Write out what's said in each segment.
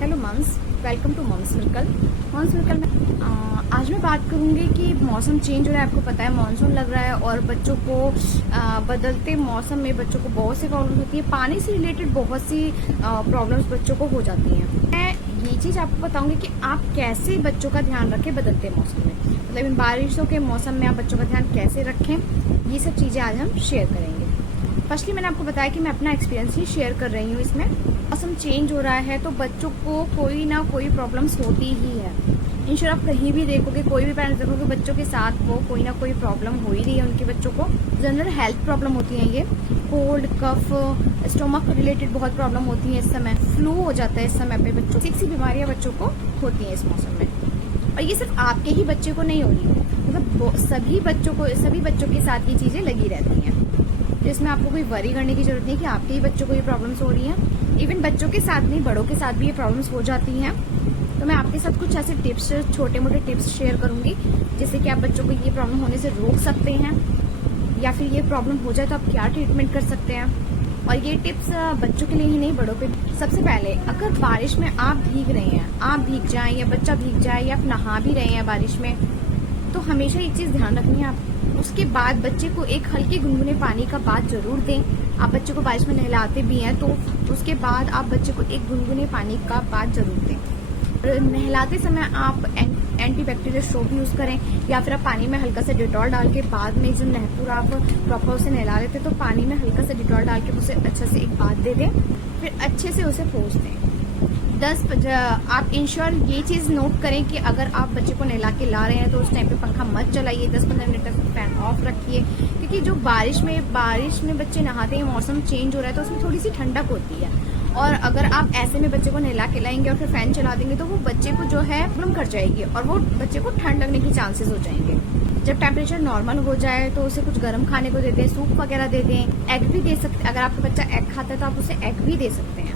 Hello moms, welcome to moms circle. Moms circle में आज मैं बात करूंगी कि मौसम चेंज हो रहा है। आपको पता है मानसून लग रहा है और बच्चों को बदलते मौसम में बच्चों को बहुत सी प्रॉब्लम होती है। पानी से रिलेटेड बहुत सी प्रॉब्लम्स बच्चों को हो जाती हैं। मैं ये चीज़ आपको बताऊंगी कि आप कैसे बच्चों का ध्यान रखें बदलते मौसम में, मतलब इन बारिशों के मौसम में आप बच्चों का ध्यान कैसे रखें, ये सब चीज़ें आज हम शेयर करेंगे। फर्स्टली मैंने आपको बताया कि मैं अपना एक्सपीरियंस ही शेयर कर रही हूँ। इसमें मौसम चेंज हो रहा है तो बच्चों को कोई ना कोई प्रॉब्लम्स होती ही है। इंश्योर आप कहीं भी देखोगे, कोई भी पेरेंट्स देखोगे, बच्चों के साथ वो कोई ना कोई प्रॉब्लम हो ही रही है। उनके बच्चों को जनरल हेल्थ प्रॉब्लम होती है, ये कोल्ड, कफ, स्टोमक रिलेटेड बहुत प्रॉब्लम होती है। इस समय फ्लू हो जाता है, इस समय पे बच्चों को 6 बीमारियां बच्चों को होती हैं इस मौसम में। और ये सिर्फ आपके ही बच्चे को नहीं हो रही है, मतलब सभी बच्चों के साथ ये चीजें लगी रहती हैं। तो इसमें आपको कोई वरी करने की जरूरत नहीं कि आपके ही बच्चों को ये प्रॉब्लम्स हो रही हैं। इवन बच्चों के साथ नहीं, बड़ों के साथ भी ये प्रॉब्लम्स हो जाती हैं। तो मैं आपके साथ कुछ ऐसे टिप्स, छोटे मोटे टिप्स शेयर करूंगी जिससे कि आप बच्चों को ये प्रॉब्लम होने से रोक सकते हैं, या फिर ये प्रॉब्लम हो जाए तो आप क्या ट्रीटमेंट कर सकते हैं। और ये टिप्स बच्चों के लिए ही नहीं, बड़ों पे। सबसे पहले, अगर बारिश में आप भीग रहे हैं, आप भीग जाएं या बच्चा भीग जाए या आप नहा भी रहे हैं बारिश में, तो हमेशा एक चीज ध्यान रखनी है आप। उसके बाद बच्चे को एक हल्के गुनगुने पानी का बाथ जरूर दें। आप बच्चे को बारिश में नहलाते भी हैं तो उसके बाद आप बच्चे को एक गुनगुने पानी का बाथ जरूर दें। नहलाते समय आप एंटीबैक्टीरियल सोप यूज करें, या फिर आप पानी में हल्का सा डिटॉल डाल के बाद में जब पूरा आप प्रॉपर उसे नहला लेते तो पानी में हल्का सा डिटॉल डाल के उसे अच्छे से एक बाथ दे दें, फिर अच्छे से उसे पोंछ दें। आप इंश्योर ये चीज नोट करें कि अगर आप बच्चे को नहला के ला रहे हैं तो उस टाइम पे पंखा मत चलाइए, 10-15 मिनट तक फैन ऑफ रखिए। क्योंकि जो बारिश में बच्चे नहाते हैं, मौसम चेंज हो रहा है तो उसमें थोड़ी सी ठंडक होती है। और अगर आप ऐसे में बच्चे को नहला के लाएंगे और फिर फैन चला देंगे तो वो बच्चे को जो है प्रॉब्लम कर जाएगी और वो बच्चे को ठंड लगने के चांसेस हो जाएंगे। जब टेम्परेचर नॉर्मल हो जाए तो उसे कुछ गर्म खाने को दे दें, सूप वगैरह दे दें, एग भी दे सकते। अगर आपका बच्चा एग खाता है तो आप उसे एग भी दे सकते हैं।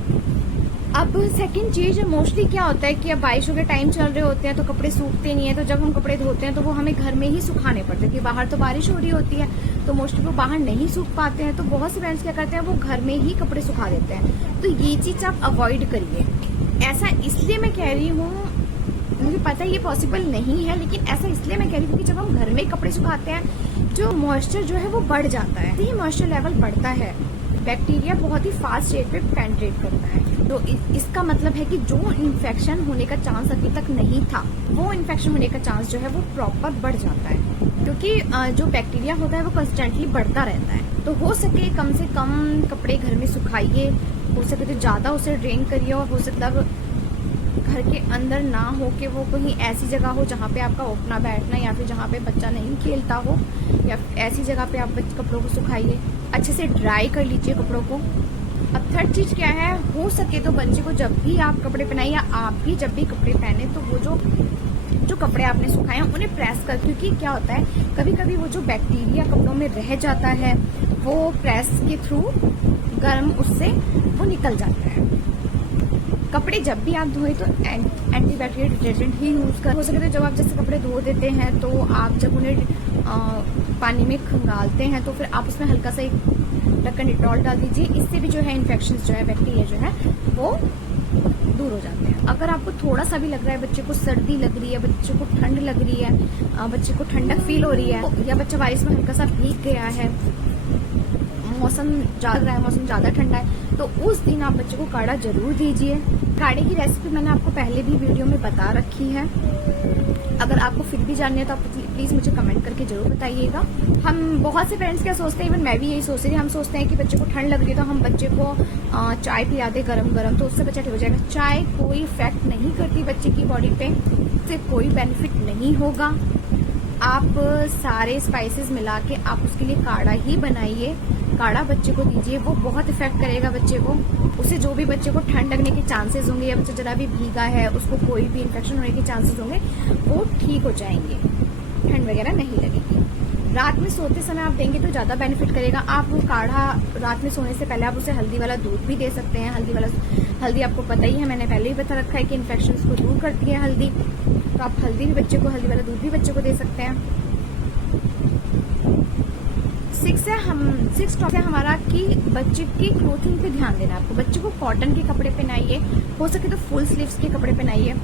अब सेकंड चीज, मोस्टली क्या होता है कि अब बारिशों के टाइम चल रहे होते हैं तो कपड़े सूखते नहीं है, तो जब हम कपड़े धोते हैं तो वो हमें घर में ही सुखाने पड़ते हैं क्योंकि बाहर तो बारिश हो रही होती है, तो मोस्टली वो बाहर नहीं सूख पाते हैं। तो बहुत से पेरेंट्स क्या करते हैं, वो घर में ही कपड़े सुखा देते हैं। तो ये चीज आप अवॉइड करिए। ऐसा इसलिए मैं कह रही हूँ, मुझे पता है ये पॉसिबल नहीं है, लेकिन ऐसा इसलिए मैं कह रही हूँ कि जब हम घर में कपड़े सुखाते हैं जो मॉइस्चर जो है वो बढ़ जाता है। ये मॉइस्चर लेवल बढ़ता है, बैक्टीरिया बहुत ही फास्ट रेट पे पेनिट्रेट करता है। तो इसका मतलब है कि जो इन्फेक्शन होने का चांस अभी तक नहीं था, वो इन्फेक्शन होने का चांस जो है वो प्रॉपर बढ़ जाता है, क्योंकि जो बैक्टीरिया होता है वो कंस्टेंटली बढ़ता रहता है। तो हो सके कम से कम कपड़े घर में सुखाइए, हो सके तो ज्यादा उसे ड्रेन करिए, और हो सकता है घर के अंदर ना हो के वो कहीं ऐसी जगह हो जहाँ पे आपका उठना बैठना या फिर जहाँ पे बच्चा नहीं खेलता हो, या ऐसी जगह पे आप कपड़ों को सुखाइए, अच्छे से ड्राई कर लीजिए कपड़ों को। अब थर्ड चीज क्या है, हो सके तो बच्चे को जब भी आप कपड़े पहनाए या आप भी जब भी कपड़े पहने तो वो जो कपड़े आपने सुखाए हैं उन्हें प्रेस कर, क्योंकि क्या होता है कभी कभी वो जो बैक्टीरिया कपड़ों में रह जाता है वो प्रेस के थ्रू गर्म उससे वो निकल जाता है। कपड़े जब भी आप धोएं तो एंटीबैक्टीरियल डिटर्जेंट ही यूज कर। हो सके तो जब आप जैसे कपड़े धो देते हैं तो आप जब उन्हें पानी में खंगालते हैं तो फिर आप उसमें हल्का सा एक ढक्कन डिटॉल डाल दीजिए। इससे भी जो है इन्फेक्शन जो है, बैक्टीरिया जो है वो दूर हो जाते हैं। अगर आपको थोड़ा सा भी लग रहा है, बच्चे को सर्दी लग रही है, बच्चे को ठंड लग रही है, बच्चे को ठंडक फील हो रही है, या बच्चा बारिश में हल्का सा भीग गया है, मौसम ज्यादा ठंडा है, तो उस दिन आप बच्चे को काढ़ा जरूर दीजिए। काढ़े की रेसिपी मैंने आपको पहले भी वीडियो में बता रखी है। अगर आपको फिर भी जाननी है तो आप प्लीज मुझे कमेंट करके जरूर बताइएगा। हम बहुत से पेरेंट्स क्या सोचते हैं, इवन मैं भी यही सोच रही हूँ, हम सोचते हैं कि बच्चे को ठंड लग रही है तो हम बच्चे को चाय पिला दे गरम तो उससे बच्चा ठीक हो जाएगा। चाय कोई इफेक्ट नहीं करती बच्चे की बॉडी पे, उससे कोई बेनिफिट नहीं होगा। आप सारे स्पाइसेस मिला के आप उसके लिए काढ़ा ही बनाइए, काढ़ा बच्चे को दीजिए, वो बहुत इफेक्ट करेगा बच्चे को। उससे जो भी बच्चे को ठंड लगने के चांसेस होंगे, या बच्चा जरा भी भीगा है उसको कोई भी इन्फेक्शन होने के चांसेस होंगे वो ठीक हो जाएंगे, ठंड वगैरह नहीं लगेगी। रात में सोते समय आप देंगे तो ज्यादा बेनिफिट करेगा। आप वो काढ़ा रात में सोने से पहले आप उसे हल्दी वाला दूध भी दे सकते हैं। हल्दी आपको पता ही है, मैंने पहले ही बता रखा है कि इन्फेक्शन को दूर करती है हल्दी, तो आप हल्दी वाला दूध भी बच्चे को दे सकते हैं। सिक्स टॉप है हमारा कि बच्चे की क्लोथिंग पे ध्यान देना है आपको। बच्चे को कॉटन के कपड़े पहनाइए, हो सके तो फुल स्लीव्स के कपड़े पहनाइए,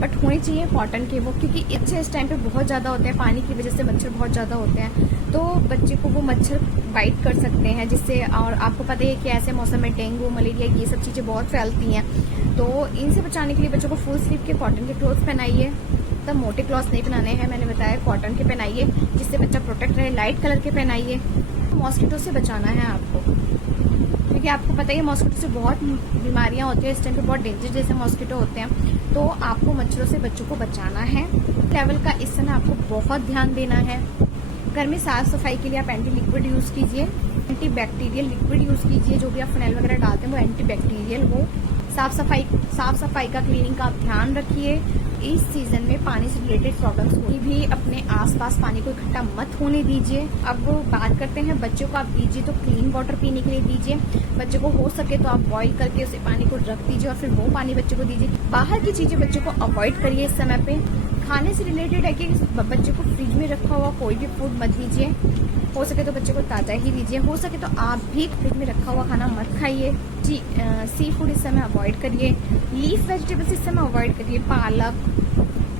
बट होने चाहिए कॉटन के वो, क्योंकि अच्छे इस टाइम पे बहुत ज़्यादा होते हैं, पानी की वजह से मच्छर बहुत ज़्यादा होते हैं, तो बच्चे को वो मच्छर बाइट कर सकते हैं जिससे, और आपको पता है कि ऐसे मौसम में डेंगू, मलेरिया ये सब चीज़ें बहुत फैलती हैं, तो इनसे बचाने के लिए बच्चों को फुल स्लीव के कॉटन के क्लोथ पहनाइए। तब मोटे क्लॉथ नहीं पहनाने हैं, मैंने बताया कॉटन के पहनाइए जिससे बच्चा प्रोटेक्ट रहे। लाइट कलर के पहनाइए। मॉस्किटो से बचाना है आपको, क्योंकि आपको पता ही है मॉस्किटो से बहुत बीमारियां होती हैं, इस टाइम पे बहुत डेंजर जैसे मॉस्किटो होते हैं, तो आपको मच्छरों से बच्चों को बचाना है। लेवल का इस समय आपको बहुत ध्यान देना है। घर में साफ सफाई के लिए आप एंटी लिक्विड यूज कीजिए, एंटी बैक्टीरियल लिक्विड यूज कीजिए, जो भी आप फिनाइल वगैरह डालते हैं वो एंटी बैक्टीरियल हो। साफ सफाई का, क्लीनिंग का आप ध्यान रखिए। इस सीजन में पानी से रिलेटेड प्रॉब्लम्स कोई भी अपने आसपास पानी को इकट्ठा मत होने दीजिए। अब बात करते हैं बच्चों को आप दीजिए तो क्लीन वाटर पीने के लिए दीजिए। बच्चे को हो सके तो आप बॉईल करके उसे पानी को रख दीजिए और फिर वो पानी बच्चे को दीजिए। बाहर की चीजें बच्चों को अवॉइड करिए इस समय पे। खाने से रिलेटेड है कि बच्चे को फ्रिज में रखा हुआ कोई भी फूड मत दीजिए, हो सके तो बच्चे को ताज़ा ही दीजिए। हो सके तो आप भी फ्रिज में रखा हुआ खाना मत खाइए। जी, सी फूड इस समय अवॉइड करिए। लीफ वेजिटेबल्स इस समय अवॉइड करिए। पालक,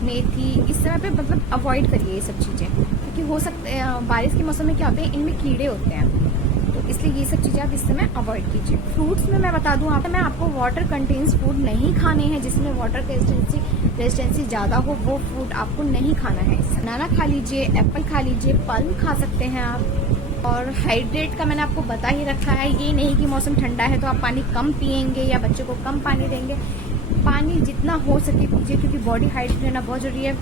मेथी इस समय पे मतलब अवॉइड करिए ये सब चीज़ें, क्योंकि हो सकते हैं बारिश के मौसम में क्या होते हैं, इनमें कीड़े होते हैं, तो इसलिए ये सब चीज़ें आप इस समय अवॉइड कीजिए। फ्रूट्स में मैं बता दूं आपको वाटर कंटेन्स फूड नहीं खाने हैं, जिसमें वाटर रेजिस्टेंसी ज़्यादा हो, वो फूड आपको नहीं खाना है। बनाना खा लीजिए, एप्पल खा लीजिए, पल्म खा सकते हैं आप। और हाइड्रेट का मैंने आपको बता ही रखा है, ये नहीं कि मौसम ठंडा है तो आप पानी कम पियेंगे या बच्चे को कम पानी देंगे। पानी जितना हो सके पीजिए, क्योंकि बॉडी हाइड्रेट रहना बहुत जरूरी है।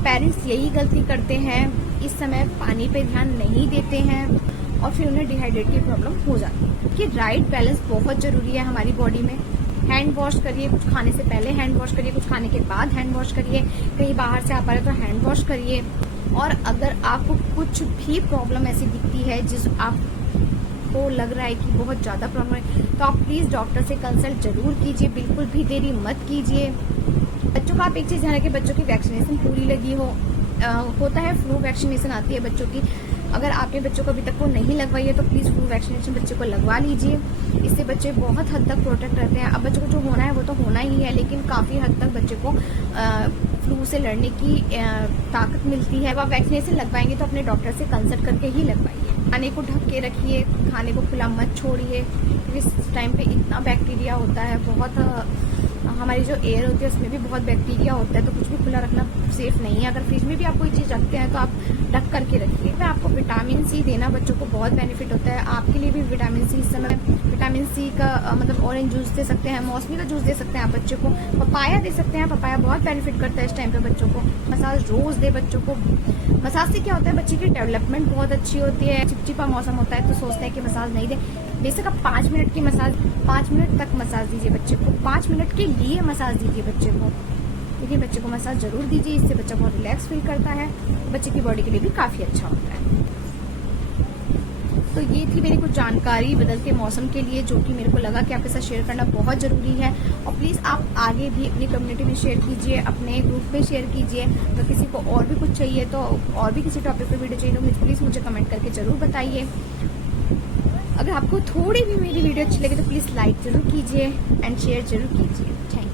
पेरेंट्स यही गलती करते हैं, इस समय पानी पे ध्यान नहीं देते हैं और फिर उन्हें डिहाइड्रेट की प्रॉब्लम हो जाती है। कि राइट बैलेंस बहुत जरूरी है हमारी बॉडी में। हैंड वॉश करिए, कुछ खाने से पहले हैंड वॉश करिए, कुछ खाने के बाद हैंड वॉश करिए। कहीं बाहर से आप आ रहे तो हैंड वॉश करिए। और अगर आपको कुछ भी प्रॉब्लम ऐसी दिखती है जिस आपको लग रहा है कि बहुत ज्यादा प्रॉब्लम है, तो आप प्लीज डॉक्टर से कंसल्ट जरूर कीजिए, बिल्कुल भी देरी मत कीजिए। बच्चों का आप एक चीज ध्यान रखिए, बच्चों की वैक्सीनेशन पूरी लगी हो। होता है फ्लू वैक्सीनेशन आती है बच्चों की, अगर आपने बच्चों को अभी तक वो नहीं लगवाई है तो प्लीज फ्लू वैक्सीनेशन बच्चे को लगवा लीजिए। इससे बच्चे बहुत हद तक प्रोटेक्ट रहते हैं। अब बच्चों को जो होना है वो तो होना ही है, लेकिन काफी हद तक बच्चे को फ्लू से लड़ने की ताकत मिलती है। अब आप वैक्सीनेशन लगवाएंगे तो अपने डॉक्टर से कंसल्ट करके ही लगवाइए। खाने को ढक के रखिए, खाने को खुला मत छोड़िए, क्योंकि इस टाइम पे इतना बैक्टीरिया होता है, बहुत हमारी जो एयर होती है उसमें भी बहुत बैक्टीरिया होता है, तो कुछ भी खुला रखना सेफ नहीं है। अगर फ्रिज में भी आप कोई चीज रखते हैं तो आप ढक करके रखिए। मैं आपको विटामिन सी देना बच्चों को बहुत बेनिफिट होता है। आपके लिए भी विटामिन सी इस समय, विटामिन सी का मतलब ऑरेंज जूस दे सकते हैं, मौसमी का जूस दे सकते हैं आप बच्चों को, पपाया दे सकते हैं। पपाया बहुत बेनिफिट करता है इस टाइम पे बच्चों को। मसाज रोज दे बच्चों को। मसाज से क्या होता है, बच्चे की डेवलपमेंट बहुत अच्छी होती है। चिपचिपा मौसम होता है तो सोचते हैं कि मसाज नहीं दे, बेशक आप 5 मिनट की मसाज, 5 मिनट तक मसाज दीजिए बच्चे को, 5 मिनट के लिए मसाज दीजिए बच्चे को। देखिए बच्चे को मसाज जरूर दीजिए, इससे बच्चा बहुत रिलैक्स फील करता है, बच्चे की बॉडी के लिए भी काफी अच्छा होता है। तो ये थी मेरी कुछ जानकारी बदलते मौसम के लिए, जो कि मेरे को लगा कि आपके साथ शेयर करना बहुत जरूरी है। और प्लीज आप आगे भी अपनी कम्युनिटी में शेयर कीजिए, अपने ग्रुप में शेयर कीजिए। तो किसी को और भी कुछ चाहिए तो, और भी किसी टॉपिक पे वीडियो चाहिए तो प्लीज मुझे कमेंट करके जरूर बताइए। अगर आपको थोड़ी भी मेरी वीडियो अच्छी लगे तो प्लीज लाइक जरूर कीजिए एंड शेयर जरूर कीजिए। Thank you.